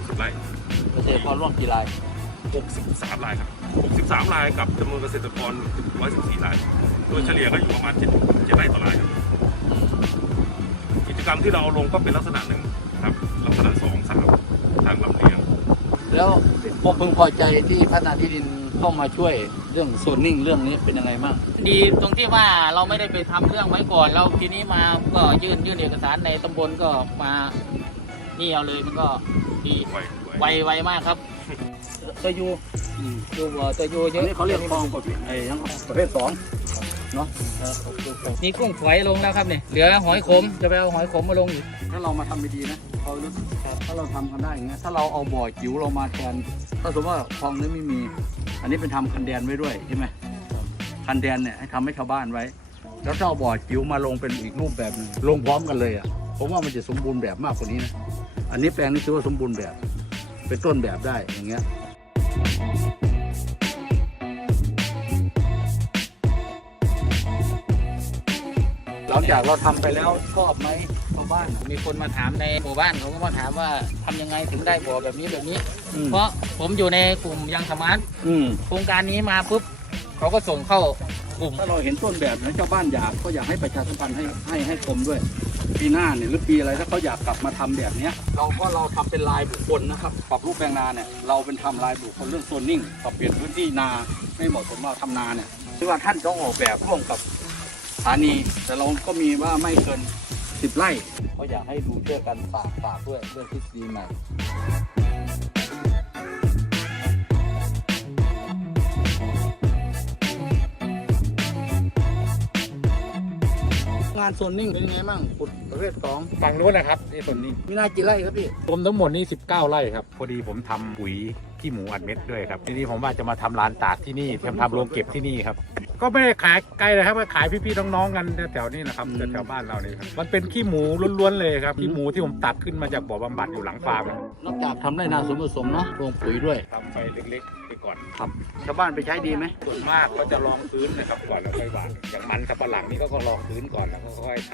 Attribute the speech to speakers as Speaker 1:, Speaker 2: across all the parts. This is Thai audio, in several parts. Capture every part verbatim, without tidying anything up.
Speaker 1: บไร่
Speaker 2: เกษตรกรร่วมกี่ราย
Speaker 1: หกสิบสามรายครับหกสิบสามรายกับจำนวนเกษตรกรหนึ่งร้อยสิบสี่รายโดยเฉลี่ยก็อยู่ประมาณเจ็ดไร่ต่อรายครับกิจกรรมที่เราลงก็เป็นลักษณะหนึ่งครับลักษณะสองสามทางลำเลียง
Speaker 2: แล้วผมพึงพอใจที่พัฒนาที่ดินเข้ามาช่วยเรื่องโซนนิ่งเรื่องนี้เป็นยังไงบ้าง
Speaker 3: ดีตรงที่ว่าเราไม่ได้ไปทำเรื่องไว้ก่อนเราทีนี้มาก็ยื่นยื่นเอกสารในตำบลก็มานี่เอาเลยมันก็ดีไวไวมากครับ
Speaker 2: ตัวยูตัววัวตัวยูเยอะนี่เขาเรียกคลองประเภทไอ้ยังประเภทสองเนาะ
Speaker 3: นี่กุ้งฝอยลงแล้วครับเนี่ยเหลือหอยขมจะไปเอาหอยขมมาลงอีก
Speaker 2: ถ้าเรามาทำดีๆนะเขาถ้าเราทำกันได้อย่างเงี้ยถ้าเราเอาบ่อจิ๋วเรามาแทนถ้าสมมติว่าคลองนี้ไม่มีอันนี้เป็นทำคันแดนไว้ด้วยใช่ไหมคันแดนเนี่ยให้ทำให้ชาวบ้านไว้แล้วถ้าเอาบ่อจิ๋วมาลงเป็นอีกรูปแบบนึงลงพร้อมกันเลยอ่ะผมว่ามันจะสมบูรณ์แบบมากกว่านี้นะอันนี้แปลงนี้ถือว่าสมบูรณ์แบบเป็นต้นแบบได้อย่างเงี้ยหลังจากเราทำไปแล้วชอบไหมชาวบ้าน
Speaker 3: มีคนมาถามในหมู่บ้านเขาก็มาถามว่าทำยังไงถึงได้บ่อแบบนี้แบบนี้เพราะผมอยู่ในกลุ่มยังสมาร์ทโครงการนี้มาปุ๊บเขาก็ส่งเข้ากลุ่ม
Speaker 2: ถ้าเราเห็นต้นแบบนะชาวบ้านอยากก็อยากให้ประชาสัมพันธ์ให้ให้ให้กรมด้วยปีหน้าเนี่ยหรือปีอะไรถ้าเขาอยากกลับมาทำแบบนี้เราก็เราทำเป็นลายบุคคลนะครับปรับรูปแปลงนาเนี่ยเราเป็นทำลายบุคคลเรื่องโซนนิ่งปรับเปลี่ยนพื้นที่นาไม่เหมาะสมเราทำนาเนี่ยที่ว่าท่านต้องออกแบบร่วมกับสถานีแต่เราก็มีว่าไม่เกินสิบไร่เขาอยากให้ดูเชื่อกันฝากฝากด้วยเรื่องทฤษฎีใหม่งานโซนนิ่งเป็นยังไงบ้างขุดประเภทสอง
Speaker 4: ฝั่งนู้นนะครับที่โซนนิ่ง
Speaker 2: มีนากี่ไร่ครับพี่
Speaker 4: รวมทั้งหมดนี่สิบเก้าไร่ครับพอดีผมทำปุ๋ยขี้หมูอัดเม็ดด้วยครับทีนี้ผมว่าจะมาทำลานตากที่นี่ทำทำโรงเก็บที่นี่ครับก็ไม่ได้ขายไกลเลยครับก็ขายพี่ๆน้องๆกันแถวนี้นะครับแถวบ้านเรานี่ครับมันเป็นขี้หมูล้วนๆเลยครับขี้หมูที่ผมตัดขึ้นมาจากบ่อบำบัดอยู่หลังฟาร์ม
Speaker 2: นอกจากทำไร่นาสมผสมเนาะโรงปุ๋ยด้วย
Speaker 4: ทำไปเล็กๆไปก่อน
Speaker 2: ครับชาวบ้านไปใช้ดีไหม
Speaker 4: ส่วนมากก็จะลองพื้นนะครับก่อนแล้วค่อยหว่านอย่างมันสับปะหลังนี่ก็ลองพื้นก่อนแล้วก็ค่อยไถ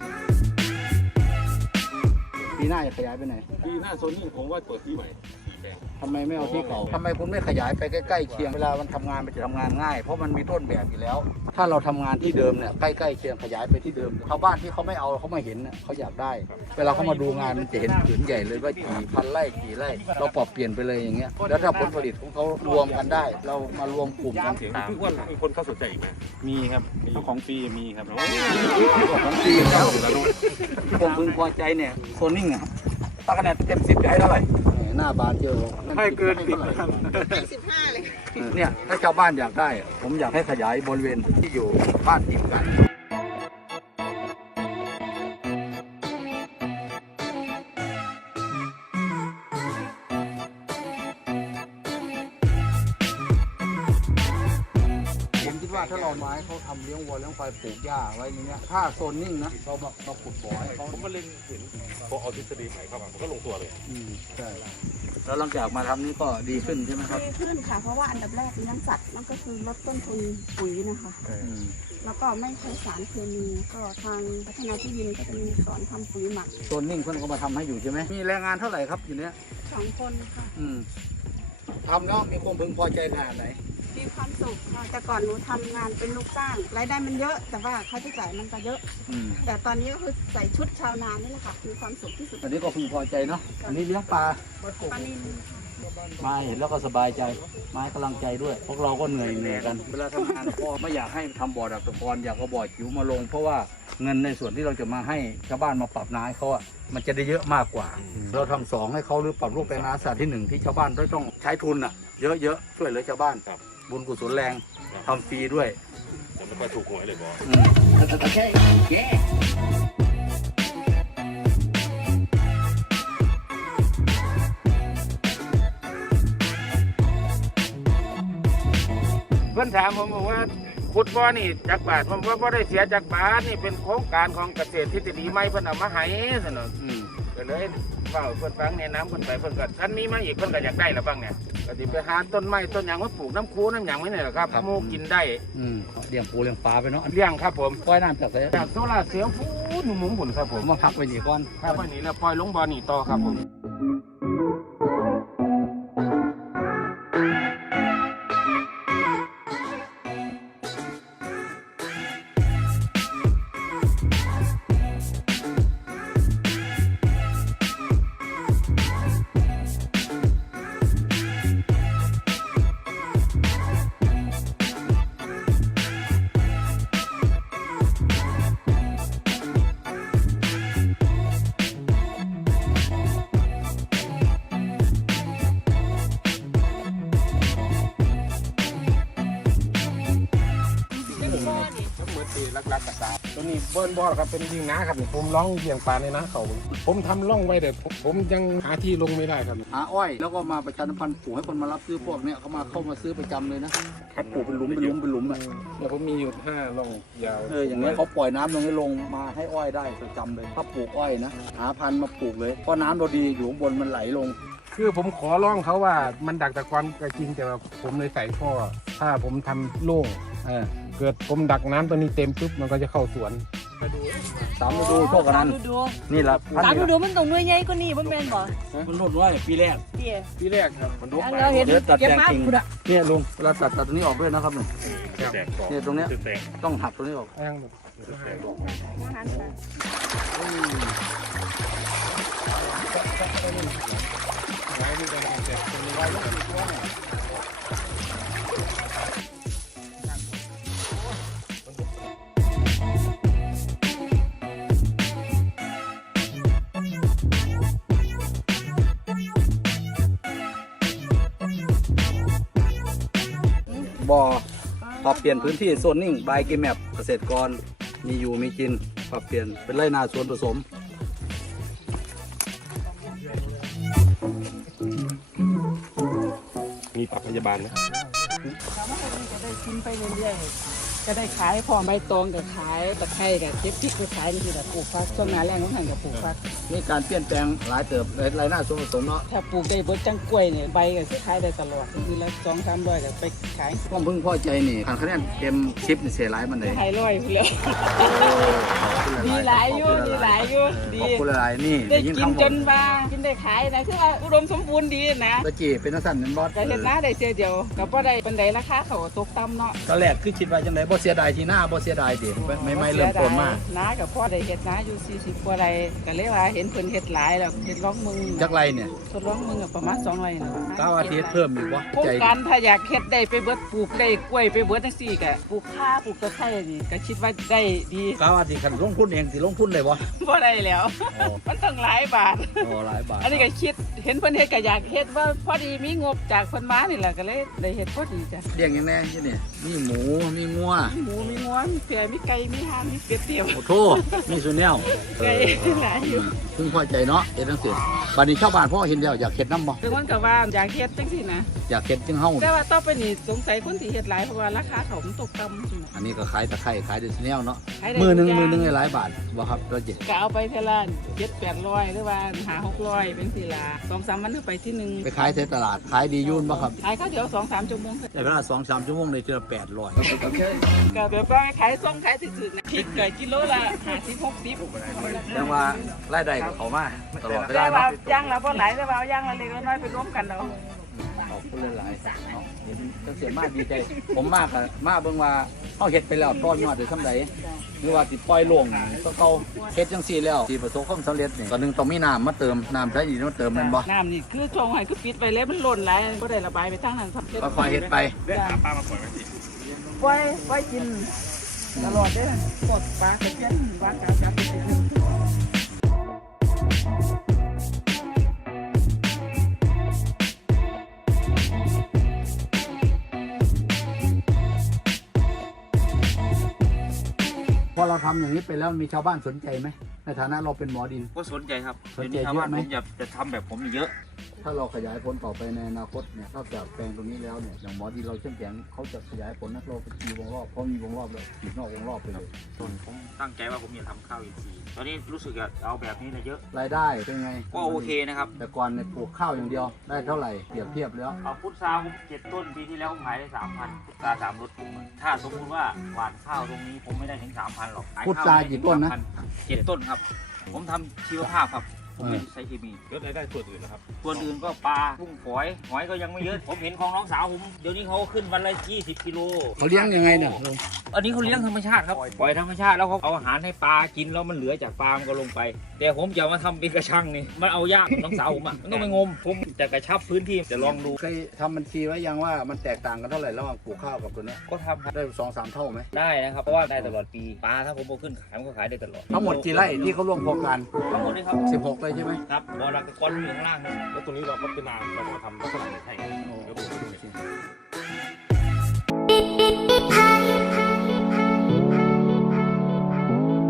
Speaker 2: ปีหน้าจะขยายไปไหน
Speaker 4: ปีหน้าโซนนิ่งผมว่าเปิดที่ใหม่
Speaker 2: ทำไมไม่เอาที่เก่าทำไมคุณไม่ขยายไปใกล้ๆเคียงเวลามันทำงานมันจะทำงานง่ายเพราะมันมีต้นแบบอยู่แล้วถ้าเราทำงานที่เดิมเนี่ยใกล้ๆเคียงขยายไปที่เดิมชาวบ้านที่เขาไม่เอาเขามาเห็นเขาอยากได้เวลาเขามาดูงานมันจะเห็นผืนใหญ่เลยว่ากี่พันไร่กี่ไร่เราปรับเปลี่ยนไปเลยอย่างเงี้ยแล้วถ้าผลผลิตของเขารวมกันได้เรามารวมกลุ่มกัน
Speaker 4: พี่ว่ามีคนเข้าสนใจอีกไหมมีครับของฟรีมีครับ
Speaker 2: ของฟรีแล้วผมพึงพอใจเนี่ยโซนนิ่งอ่ะตั้งคะแนนเต็มสิบจะให้เท่าไหร่หน้าบานเจอ
Speaker 4: ให้เกินสิบ
Speaker 5: สิบห้าเลย
Speaker 2: เนี่ยถ้าชาวบ้านอยากได้ผมอยากให้ขยายบริเวณที่อยู่บ้านติดกันผมคิดว่าถ้าเราไม้เขาทำเลี้ยงวัวเลี้ยงควายปลูกหญ้าไว้อย่างเงี้ยถ้าโซนนิ่งนะเราเราขุดบ่อให้เขา
Speaker 4: ผมก็เลยเห็นพอเอาทฤษฎีใหม่เข้ามาผมก็ลงตัวเลย
Speaker 2: อืมใช่แล้วหลังจากมาทำนี่ก็ดีขึ้นใช่ไหมครับ
Speaker 5: ดีขึ้นค่ะเพราะว่าอันดับแรกเลี้ยงสัตว์มันก็คือลดต้นทุนปุ๋ยนะคะแล้วก็ไม่ใช้สารเคมีก็ทางพัฒนาที่ดินก็จะมีสอนทำปุ๋ยหมัก
Speaker 2: โซนนิ่งเพื่อนก็มาทำให้อยู่ใช่ไหมมีแรงงานเท่าไหร่ครับอยู่เนี้ย
Speaker 5: สองคนค่ะ
Speaker 2: อืมทำแล้วมีความพึงพอใจขนาดไหน
Speaker 5: มีความสุขค่ะแต่ก่อนหนูทำงานเป็นลูกจ้างรายได้มันเยอะแต่ว่าค่าใช้จ่ายมันก็เยอะแต่ตอนนี้ก็คือใส่ชุดชาวนานี่แหละค่ะมีความสุขที่สุด
Speaker 2: อันนี้ก็พึงพอใจเนาะอันนี้เลี้ยงปลา
Speaker 5: ปลานิล
Speaker 2: มาเห็นแล้วก็สบายใจมาให้กำลังใจด้วยพวกเราก็เหนื่อยเหนื่อยกันเวลาทำงานก็ไม่อยากให้ทำบ่อดักตะกอนอยากเอาบ่อจิ๋วมาลงเพราะว่าเงินในส่วนที่เราจะมาให้ชาวบ้านมาปรับนาให้เขาอ่ะมันจะได้เยอะมากกว่าเราทำสองให้เขาหรือปรับรูปแปลงนาศาสตร์ที่หนึ่งที่ชาวบ้านต้องใช้ทุนอ่ะเยอะๆช่วยเหลือชาวบ้านบุญกุศลแรงทำฟรีด้วย
Speaker 4: จะไม่ค่อยถูกหวยเลยบอเพื่อนถามผมบอกว่าขุดบ่อนี่จักบาทผมว่าบ่ได้เสียจักบาทนี่เป็นโครงการของเกษตรทฤษฎีใหม่เพิ่นเอามาให้สนอก็เลยเฝ้าเพิ่นฟังแนะนำเพิ่นไปเพิ่นก็ท่านนี้มาอีกเพิ่นก็อยากได้แล้วบ้างเนี่ยก็สิไปหาต้นไม้ต้นหยังมาปลูกน้ำคูน้ำหยังไว้นี่แหละครับหมูกินได้
Speaker 2: อืมเลี้ยงปูเลี้ยงปลาไปเนาะ
Speaker 4: เลี้ยงครับผม
Speaker 2: ปล่อยน้ำจากไหน
Speaker 4: จากโซล่าเซลล์ฟูหนุ่มหมุนครับผม
Speaker 2: มาพักไว้นี่ก่อน
Speaker 4: พักไว้นี่แล้วปล่อยลงบ่อนี่ต่อครับผมนี่เบิ้ลบอลครับเป็นยิงน้าครับนี่ผมร้องเลี้ยงปลาในน้าเขาผมทำร่องไว้แต่ผมผมยังหาที่ลงไม่ได้ครับ
Speaker 2: หาอ้อยแล้วก็มาประชาสัมพันธ์ปลูกให้คนมารับซื้อพวกเนี้ยเขามาเข้ามาซื้อประจำเลยนะครับปลูกเป็นหลุมเป็นหลุมเป็นหลุมอ่ะ
Speaker 4: เนี่ยผมมีอยู่ห้าร่องยาว
Speaker 2: เอออย่างนี้ยเขาปล่อยน้ำตรงนี้ลงมาให้อ้อยได้ประจำเลยถ้าปลูกอ้อยนะหาพันธุ์มาปลูกเลยเพราะน้ำเราดีอยู่ข้างบนมันไหลลง
Speaker 4: คือผมขอร้องเขาว่ามันดักตะกอนก็จริงแต่ว่าผมเลยใส่ท่อถ้าผมทำโล่ง
Speaker 2: เออ
Speaker 4: เกิดผมดักน้ำตัวนี้เต็มปุ๊บมันก็จะเข้าสวน
Speaker 2: สามฤดูโชคกันนั้น
Speaker 6: ฤดู
Speaker 2: นี่แหละ
Speaker 6: สามฤดูมันต้องหน่วยใหญ่กว่านี้บ่แม่นบ่
Speaker 2: มันลดไว้ปีแรก
Speaker 6: เตี้ย
Speaker 4: ปีแรกครับมันลุก
Speaker 6: อัน
Speaker 4: ไป
Speaker 6: เราเห็น
Speaker 2: เดี๋ยวตัด
Speaker 6: เก็บ
Speaker 2: แต่ง
Speaker 6: มา
Speaker 2: กิ่ง
Speaker 6: พุ่นอ่ะ
Speaker 2: เนี่ยลุงเวลาตัดตัดตรงนี้ออกด้วยนะครับเนี่ย
Speaker 1: แตกก่อน
Speaker 2: เนี่ยตรงเนี้ย
Speaker 1: แตก
Speaker 2: ต้องหักตรงนี้ออก
Speaker 4: แอ้งหมด
Speaker 1: แตก
Speaker 5: อาหารค่ะ
Speaker 2: บ่อปรับเปลี่ยนพื้นที่โซนนิ่งบายกิมแมปเกษตรกรมีอยู่มีกินปรับเปลี่ยนเป็นไรนาสวนผสม
Speaker 1: มีปรับพยาบาลนะ
Speaker 6: จะได้กินไปเรื่อยๆจะได้ขายพร้อมใบตองก็ขายตะไคร้ก็เก็บพริกก็ขายนี่คือแบบปลูกฟักช่วงหน้าแรงของท่านก็ปลูกฟัก
Speaker 2: นี่การเปลี่ยนแปลงหลายเติบไรนาสวนผสมเนาะ
Speaker 6: ถ้าปลูกได้เบิดจังกล้วยเนี่ยใบก็สิขายได้ตลอดคือละสองสามร้อยก็ไปขาย
Speaker 2: ความพึงพอใจนี่การคะแนนเต็มชิปนี่เสียหลายมันเลย
Speaker 6: ขายร้อยพุ่นแล้วดีหลายอยู่ดีหลายอยู่ดี
Speaker 2: ขอบคุณหลายๆนี่
Speaker 6: ได้
Speaker 2: ยิ่ง
Speaker 6: กิน
Speaker 2: คำ
Speaker 6: จนบ้ากินได้ขายนะคือว่าอุดมสมบูรณ์ดีนะ
Speaker 2: ตะกี้เป็นนักสั่นเป็นบอส
Speaker 6: ก็เห็นหน้าได้เสียเดียวก็บ่ได้ปานใดราคาเขาตกต่ำเนาะ
Speaker 2: ตอนแรกคือคิดว่าจังไดบ่เสียดายที่หน้าบ่เสียดายดิไม่ไม่เริ่มต้นมาก
Speaker 6: น้ากับพ่อได้เฮ็ดน้าอยู่สี่สิบกว่าไร่ก็เลยว่าเห็นเพิ่นเฮ็ดหลายแล้วเฮ็ดร้องมึง
Speaker 2: จักไรเนี่ย
Speaker 6: ทดลองมึงก็ประมาณสองไร่นะ
Speaker 2: ก้าวอาทิตย์เพิ่มอีกวะ
Speaker 6: โครง
Speaker 2: ใจ
Speaker 6: การถ้าอยากเฮ็ดได้ไปเบิดปลูกได้กล้วยไปเบิดจังซี่ก็ปลูกข้าปลูกตะไคร้นี่ก็คิดว่าได้ดี
Speaker 2: ก้าวอาทิตย์คันลงทุนเองสิลงทุนเลยวะ
Speaker 6: บ่ได้แล้ว มันต้องหลายบาท
Speaker 2: โอ้หลายบาท
Speaker 6: อันนี้ก็คิดเห็นเพิ่นเฮ็ดก็อยากเฮ็ดว่าพอดีมีงบจากเพิ่นมานี่แหละก็เลยได้เฮ็ดพอดีจ้ะ
Speaker 2: เลี้ยงยังไงที่นี่มีหมูมีงัว
Speaker 6: มีหมูมีงัวมีเผือมีไก่มีห่านมีเป็ดเตี๋ยว
Speaker 2: โอ้โทมีสุเนียว
Speaker 6: ไก่หลายอยู่
Speaker 2: เพิ่งพอใจเนาะเฮ็ดจังซี่บัดนี้ชาวบ้านพ่อเห็นแล้วอยากเฮ็ดน้ำบ่
Speaker 6: คือมันก็ว่าอยากเฮ็ดจังซี่นะ
Speaker 2: อยากเฮ็ดจังเฮา
Speaker 6: แต่ว่าต่อไปนี่สงสัยคนที่เฮ็ดหลายเพราะว่าราคาเขามันตกต่ำจริง
Speaker 2: อันนี้ก็ขายตะไคร้ขายด้วยสุเนียวเนาะ
Speaker 6: ขายได้
Speaker 2: มือหนึง
Speaker 6: ทุกอย่าง
Speaker 2: มือหนึงหลายบาทบ่ครับเราเจ็ด
Speaker 6: ก็เอาไปเทาละเจ็ดแปดร้อยหรือว่าหาหกร้อยเป็นสี่ลาสองสามวันก็ไปที่หนึ่ง
Speaker 2: ไปขายในตลาดขายดีอยุ่นบ่ครับ
Speaker 6: ขายข้าวเดียวสองสามชั่วโมง
Speaker 2: แต่เวลาสองสามชั่วโมงได้เจอแปดร้อย
Speaker 6: ก็แบบว่าขายส่งขายถึกๆนะพริกเกิดกิโลละห้าสิบหกสิบ
Speaker 2: แต่ว่ารายได้ก็เข้ามาตลอดเว
Speaker 6: แต่
Speaker 2: ลา
Speaker 6: ว่า
Speaker 2: เนาะ
Speaker 6: ย่างละบ่หลายแต่ว่าย่างละเล็กละน้อยไปรวมกันเอา
Speaker 2: ขอบคุณหลายๆเนาะเห็นจังเสียมากดีใจ ผมมากอะมาเบิ่งว่าเฮาเฮ็ดไปแล้วต้อนยอดได้ซำใดหรือว่าสิปล่อยโล่งก็เก่าเฮ็ดจังซี่แล้วสิประสบความสำเร็จนี่ก็หนึงต้องมีน้ำมาเติมน้ำใช้ดีมาเติมแม่นบ่
Speaker 6: น้ำนี่คือช่วงให้คือปิดไปแล้วมันหล่นหลายบ่ได้ระบายไปทางนั้นครับ
Speaker 2: ค่อยๆเฮ็ดไป
Speaker 1: เรื่องหาปลามาปล่อยไว้สิ
Speaker 6: ปล่อยปล่อยกินตลอดเด้อปลดปลาตะเพียนวางกาจับไปเลย
Speaker 2: พอเราทำอย่างนี้ไปแล้วมีชาวบ้านสนใจไหมในฐานะเราเป็นหมอดิน
Speaker 3: ก็สนใจครับ
Speaker 2: สนใจ
Speaker 3: เดี๋ยวนี้ชาวบ้าน
Speaker 2: เยอะไหม
Speaker 3: ผมอยากจะทำแบบผมเยอะ
Speaker 2: ถ้าเราขยายผลต่อไปในอนาคตเนี่ยนอกจากแปลงตรงนี้แล้วเนี่ยอย่างหมอดินเราเข้มแข็งเขาจะขยายผลนักเราไปมีวงรอบเพราะมีวงรอบเลยขีดนอกวงรอบไปเลย
Speaker 3: ผมตั้งใจว่าผมอยากทำข้าวอินทรีย์ตอนนี้รู้สึกอยากเอาแบบนี้นะเยอะ
Speaker 2: รายได้เป็นไง
Speaker 3: ก็โอเคนะครับ
Speaker 2: แต่ก่อนเนี่ยปลูกข้าวอย่างเดียวได้เท่าไหร่เปรียบเทียบแล้ว
Speaker 3: เอาพุทราผมเจ็ดต้นปีที่แล้วผมขายได้สามพันพุทราสามรถผมอะถ้าสมมติว่าหว่านข้าวตรงนี้ผมไม่ได้ถึงสามพันหรอกขย
Speaker 2: พุท
Speaker 3: ข้ว
Speaker 2: รากี่ต้นนะ
Speaker 3: เจ็ดต้นครับ ผมทำชีวภาพครับ ผมไม่ได้ใช้เคมี
Speaker 1: ลดรายได้ส่วนอื่นนะครับ
Speaker 3: ส่วนอื่นก็ปลากุ้งฝอยหอยก็ยังไม่เยอะ ผมเห็นของน้องสาวผมเดี๋ยวนี้เขาขึ้นวันละยี่สิบกิโล
Speaker 2: เขาเลี้ยงยังไงเนี่ย
Speaker 3: อันนี้เขาเลี้ยงธรรมชาติครับ ปล่อยธรรมชาติแล้วเขาเอาอาหารให้ปลากินแล้วมันเหลือจากปลามันก็ลงไป แต่ผมจะมาทำเป็นกระชังนี่ มันเอายากน้องสาวผมอ่ะ มันต้องไปงม ผมจะกระชับพื้นที่จะลองดู
Speaker 2: เคยทำบัญชีไว้ยังว่ามันแตกต่างกันเท่าไหร่ระหว่างปลูกข้าวกับตัวเนี้ย
Speaker 3: ก็ทำครับ
Speaker 2: ได้สองสามเท่าไหม
Speaker 3: ได้นะครับ เพราะว่าได้ตลอดปี ปลาถ้าผมเอาขึ้นขายมันก็ขายได้ตลอด
Speaker 2: ทั้งหมดกี่ไร่ที่เขาร่วมโครงการ
Speaker 3: ทั้งหมดเลยครับ
Speaker 2: สิบหกเลยใช่ไหม
Speaker 3: ครับบ่อหลักตะกอนอยู่ข้างล่างนี่
Speaker 1: แล้วตรงนี้เราก็เป็นนาเราก็ทำลักษณะให้เดี๋ยวผมจะดูให้
Speaker 7: เ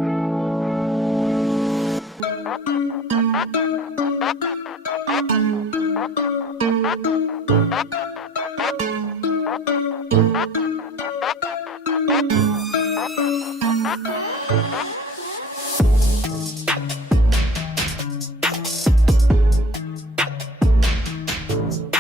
Speaker 5: เ